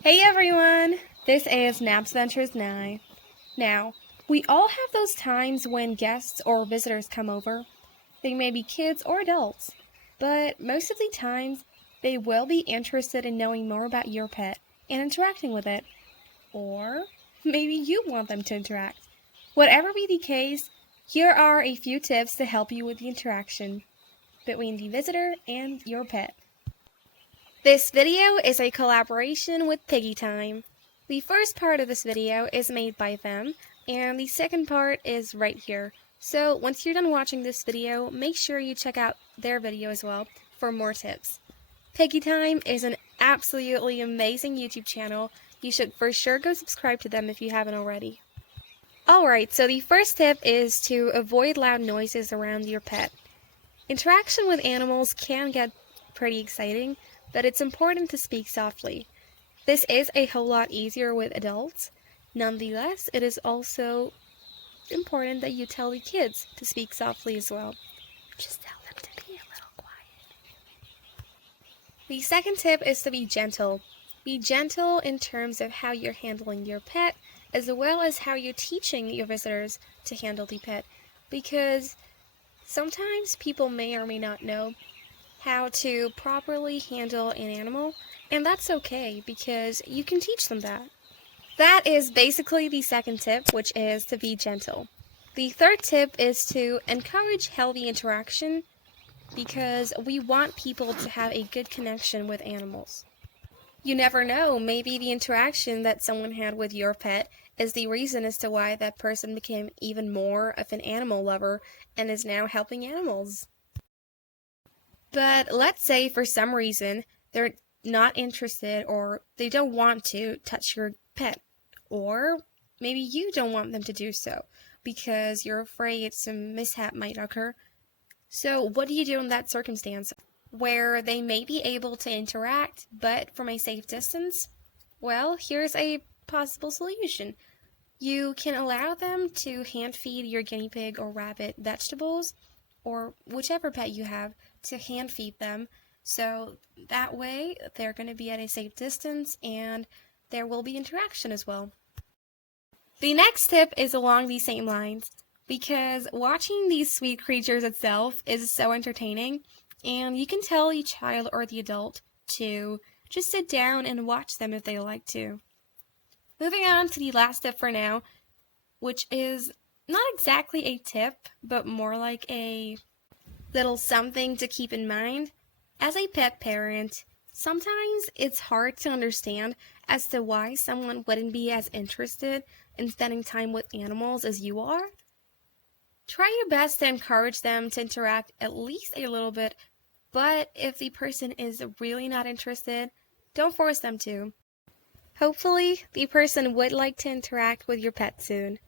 Hey everyone! This is Naps Ventures N.A.Y. Now, we all have those times when guests or visitors come over. They may be kids or adults, but most of the times they will be interested in knowing more about your pet and interacting with it. Or maybe you want them to interact. Whatever be the case, here are a few tips to help you with the interaction between the visitor and your pet. This video is a collaboration with Piggie Time. The first part of this video is made by them, and the second part is right here. So once you're done watching this video, make sure you check out their video as well for more tips. Piggie Time is an absolutely amazing YouTube channel. You should for sure go subscribe to them if you haven't already. Alright, so the first tip is to avoid loud noises around your pet. Interaction with animals can get pretty exciting, but it's important to speak softly. This is a whole lot easier with adults. Nonetheless, it is also important that you tell the kids to speak softly as well. Just tell them to be a little quiet. The second tip is to be gentle. Be gentle in terms of how you're handling your pet, as well as how you're teaching your visitors to handle the pet, because sometimes people may or may not know how to properly handle an animal, and that's okay because you can teach them that. That is basically the second tip, which is to be gentle. The third tip is to encourage healthy interaction because we want people to have a good connection with animals. You never know, maybe the interaction that someone had with your pet is the reason as to why that person became even more of an animal lover and is now helping animals. But let's say for some reason they're not interested or they don't want to touch your pet, or maybe you don't want them to do so because you're afraid some mishap might occur. So what do you do in that circumstance where they may be able to interact but from a safe distance? Well, here's a possible solution. You can allow them to hand feed your guinea pig or rabbit vegetables, or whichever pet you have, to hand feed them, so that way they're going to be at a safe distance and there will be interaction as well. The next tip is along these same lines, because watching these sweet creatures itself is so entertaining, and you can tell the child or the adult to just sit down and watch them if they like to. Moving on to the last tip for now, which is not exactly a tip, but more like a little something to keep in mind. As a pet parent, sometimes it's hard to understand as to why someone wouldn't be as interested in spending time with animals as you are. Try your best to encourage them to interact at least a little bit, but if the person is really not interested, don't force them to. Hopefully, the person would like to interact with your pet soon.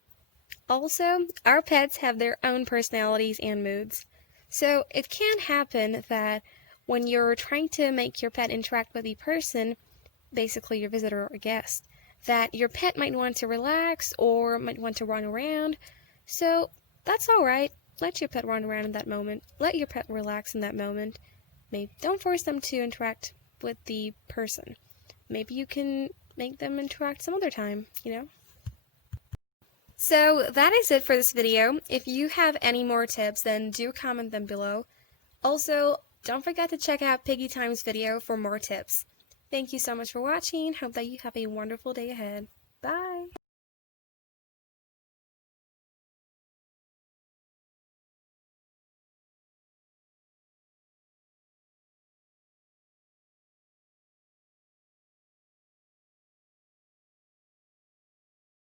Also, our pets have their own personalities and moods. So it can happen that when you're trying to make your pet interact with a person, basically your visitor or guest, that your pet might want to relax or might want to run around. So that's alright. Let your pet run around in that moment. Let your pet relax in that moment. Maybe don't force them to interact with the person. Maybe you can make them interact some other time, you know? So that is it for this video. If you have any more tips, then do comment them below. Also, don't forget to check out Piggie Time's video for more tips. Thank you so much for watching. Hope that you have a wonderful day ahead. Bye!